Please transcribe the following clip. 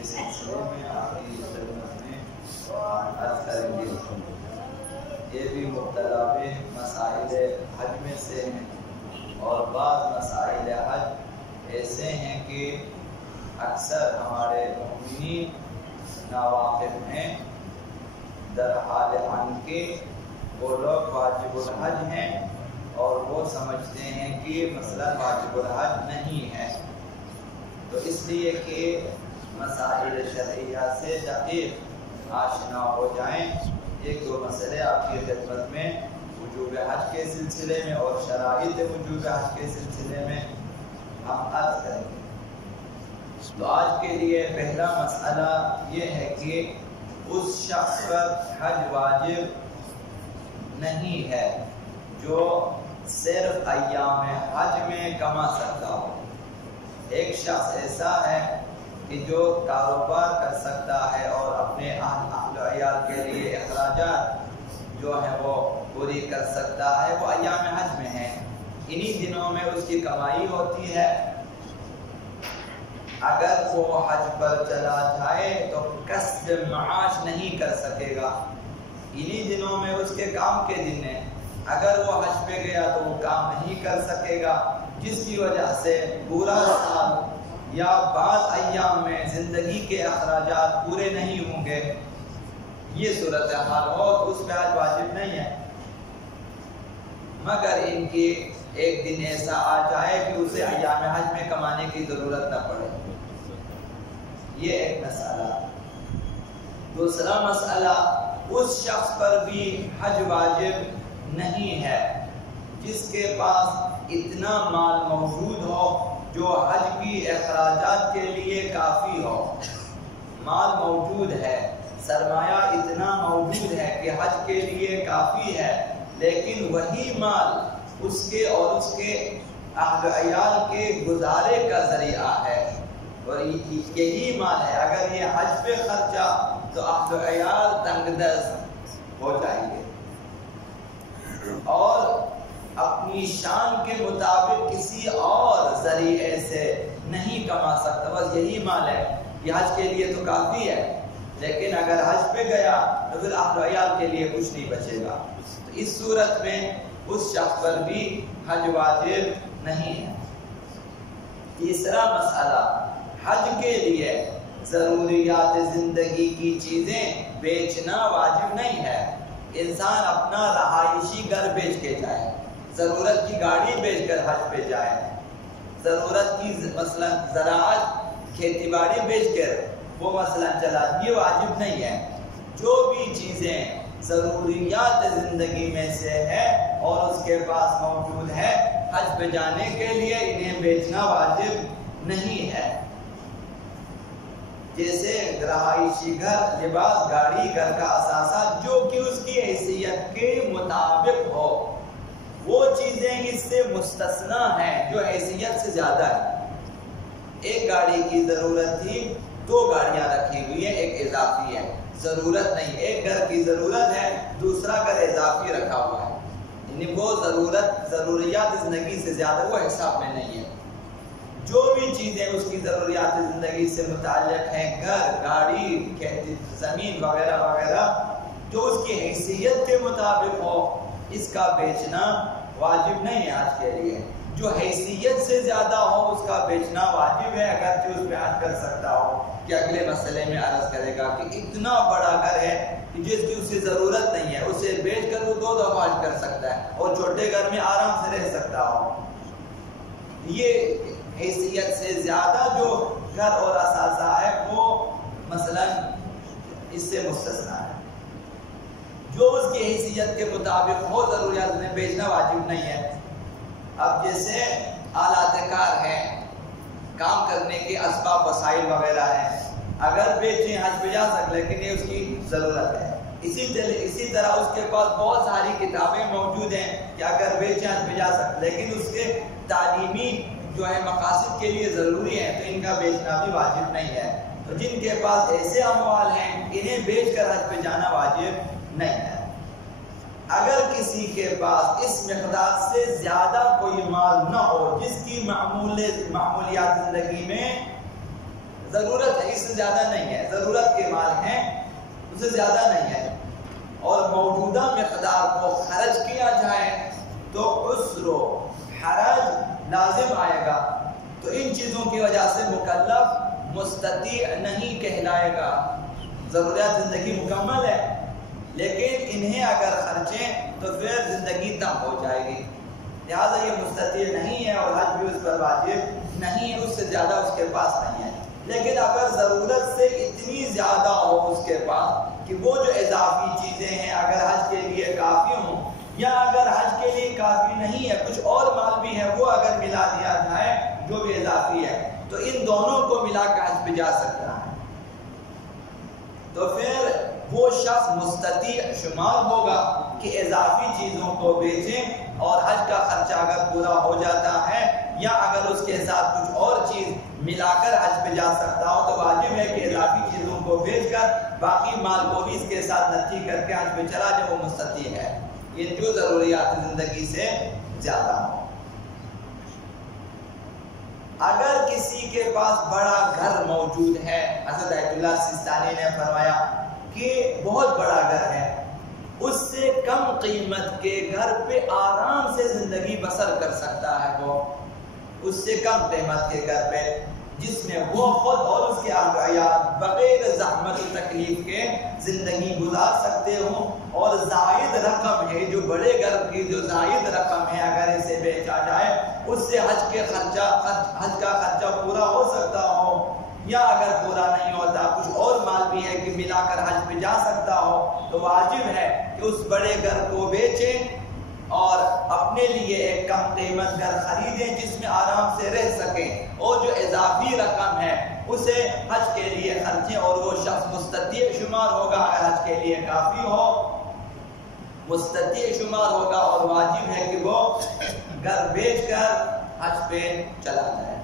کے سلسلے میں آپ کی خدمت میں عرض کریں گے۔ یہ بھی مبتلا مسائل حج میں سے ہیں، اور بعض مسائل حج ایسے ہیں کہ اکثر ہمارے مومنین ناواقف ہیں، در حال ان کے وہ لوگ واجب الحج ہیں اور وہ سمجھتے ہیں کہ مثلا واجب الحج نہیں ہے، تو اس لیے کہ مسائل شرعیہ سے دقیق آشنا ہو جائیں، ایک دو مسئلے آپ کی خدمت میں وجوب حج کے سلسلے میں اور شرائط وجوب حج کے سلسلے میں ہم عرض کریں گے۔ تو آج کے لیے پہلا مسئلہ یہ ہے کہ اس شخص پر حج واجب نہیں ہے جو صرف ایام حج میں کما سکتا ہو۔ ایک شخص ایسا ہے کہ جو کاروبار کر سکتا ہے اور اپنے اہل و عیال کے لیے اخراجات جو ہیں وہ پوری کر سکتا ہے، وہ ایام حج میں ہیں، انہی دنوں میں اس کی کمائی ہوتی ہے۔ اگر وہ حج پر چلا جائے تو کسب معاش نہیں کر سکے گا، انہی دنوں میں اس کے کام کے دن ہیں، اگر وہ حج پہ گیا تو وہ کام نہیں کر سکے گا، جس کی وجہ سے پورا سال یا بعض ایام میں زندگی کے اخراجات پورے نہیں ہوں گے۔ یہ صورتحال ہو تو اس پہ حج واجب نہیں ہے، مگر ان کی ایک دن ایسا آ جائے کہ اسے ایام حج میں کمانے کی ضرورت نہ پڑے۔ یہ ایک مسئلہ۔ دوسرا مسئلہ، اس شخص پر بھی حج واجب نہیں ہے جس کے پاس اتنا مال موجود ہو جو حج کی اخراجات کے لیے کافی ہو۔ مال موجود ہے، سرمایہ اتنا موجود ہے کہ حج کے لیے کافی ہے، لیکن وہی مال اس کے اور اس کے اہل و عیال کے گزارے کا ذریعہ ہے، اور یہی مال ہے۔ اگر یہ حج پہ خرچہ تو اہل و عیال تنگ دست ہو جائیں گے اور اپنی شان کے مطابق کسی اور ذریعے سے نہیں کما سکتا، بس یہی مال ہے، یہ حج کے لیے تو کافی ہے، لیکن اگر حج پہ گیا تو پھر اہل و عیال کے لیے کچھ نہیں بچے گا۔ تو اس صورت میں اس شخص پر بھی حج واجب نہیں ہے۔ تیسرا مسئلہ، حج کے لیے ضروریات زندگی کی چیزیں بیچنا واجب نہیں ہے۔ انسان اپنا رہائشی گھر بیچ کے جائے، ضرورت کی گاڑی بیچ کر حج پہ جائے، ضرورت کی مثلا زراعت کھیتی باڑی بیچ کر وہ مثلا چلا، یہ واجب نہیں ہے۔ جو بھی چیزیں ضروریات زندگی میں سے ہے اور اس کے پاس موجود ہے، حج پہ جانے کے لیے انہیں بیچنا واجب نہیں ہے۔ جیسے رہائشی گھر، لباس، گاڑی، گھر کا اثاثہ، جو کہ اس کی حیثیت کے مطابق ہو، وہ چیزیں اس سے مستثنا ہیں جو حیثیت سے زیادہ ہے۔ ایک گاڑی کی ضرورت تھی، دو گاڑیاں رکھی ہوئی ہیں، ایک اضافی ہے، ضرورت نہیں۔ ایک گھر کی ضرورت ہے، دوسرا گھر اضافی رکھا ہوا ہے، یعنی وہ ضروریات زندگی سے زیادہ وہ حساب میں نہیں ہے۔ جو بھی چیزیں اس کی ضروریات زندگی سے متعلق ہیں، گھر، گاڑی، زمین وغیرہ وغیرہ، جو اس کی حیثیت کے مطابق ہو، اس کا بیچنا واجب نہیں ہے حج کے لیے۔ جو حیثیت سے زیادہ ہو اس کا بیچنا واجب ہے، اگرچہ اس پہ حج کر سکتا ہو، کہ اگلے مسئلے میں عرض کرے گا کہ اتنا بڑا گھر ہے کہ جس کی اسے ضرورت نہیں ہے، اسے بیچ کر وہ دو دفعہ حج کر سکتا ہے اور چھوٹے گھر میں آرام سے رہ سکتا ہو۔ یہ حیثیت سے زیادہ جو گھر اور اثاثہ ہے وہ مثلا اس سے مستثنا ہے۔ جو اس کی حیثیت کے مطابق ہو ضروریات میں بیچنا واجب نہیں ہے۔ اب جیسے آلات کار ہیں، کام کرنے کے اسباب وسائل وغیرہ ہیں، اگر بیچیں حج پہ جا سکتے، لیکن یہ اس کی ضرورت ہے۔ اسی طرح اس کے پاس بہت ساری کتابیں موجود ہیں کہ اگر بیچیں حج پہ جا سکتے، لیکن اس کے تعلیمی جو ہے مقاصد کے لیے ضروری ہے تو ان کا بیچنا بھی واجب نہیں ہے۔ تو جن کے پاس ایسے اموال ہیں انہیں بیچ کر حج پہ جانا واجب نہیں ہے۔ اگر کسی کے پاس اس مقدار سے زیادہ کوئی مال نہ ہو جس کی معمولیات زندگی میں ضرورت ہے، اس سے زیادہ نہیں ہے، ضرورت کے مال ہیں اس سے زیادہ نہیں ہے، اور موجودہ مقدار کو خرچ کیا جائے تو عسر و حرج لازم آئے گا، تو ان چیزوں کی وجہ سے مکلف مستطیع نہیں کہلائے گا۔ ضروریات زندگی مکمل ہے لیکن انہیں اگر خرچیں تو پھر زندگی تنگ ہو جائے گی، لہٰذا یہ مستطیع نہیں ہے اور حج بھی اس پر واجب نہیں ہے، اس سے زیادہ اس کے پاس نہیں ہے۔ لیکن اگر ضرورت سے اتنی زیادہ ہو اس کے پاس کہ وہ جو اضافی چیزیں ہیں اگر حج کے لیے کافی ہوں، یا اگر حج کے لیے کافی نہیں ہے کچھ اور مال بھی ہے وہ اگر ملا دیا جائے جو بھی اضافی ہے، تو ان دونوں کو ملا کر حج پہ جا سکتا ہے، تو پھر وہ شخص مستطیع شمار ہوگا کہ اضافی چیزوں کو بیچیں اور حج کا خرچہ اگر پورا ہو جاتا ہے یا اگر اس کے ساتھ کچھ اور چیز ملا کر حج پہ جا سکتا ہو تو واجب ہے کہ اضافی چیزوں کو بیچ کر باقی مال کو بھی اس کے ساتھ نتھی کر کے حج پہ چلا جائے، وہ مستطیع ہے، یہ جو ضروریات زندگی سے زیادہ ہو۔ اگر کسی کے پاس بڑا گھر موجود ہے، حضرت آیت اللہ سیستانی نے فرمایا کہ بہت بڑا گھر ہے، اس سے کم قیمت کے گھر پہ آرام سے زندگی بسر کر سکتا ہے، وہ اس سے کم قیمت کے گھر پہ جس میں وہ خود اور اس کے عیال بغیر زحمت و تکلیف کے زندگی گزار سکتے ہوں، اور زائد رقم ہے جو بڑے گھر کی جو زائد رقم ہے اگر اسے بیچا جائے اس سے حج کا خرچہ پورا ہو سکتا ہو، یا اگر پورا نہیں ہوتا کچھ اور مال بھی ہے کہ ملا کر حج پہ جا سکتا ہو، تو واجب ہے کہ اس بڑے گھر کو بیچیں اور اپنے لیے ایک کم قیمت گھر خریدیں جس میں آرام سے رہ سکیں، اور جو اضافی رقم ہے اسے حج کے لیے خرچیں، اور وہ شخص مستطیع شمار ہوگا اگر حج کے لیے کافی ہو، مستطیع شمار ہوگا اور واجب ہے کہ وہ گھر بیچ کر حج پہ چلا جائے۔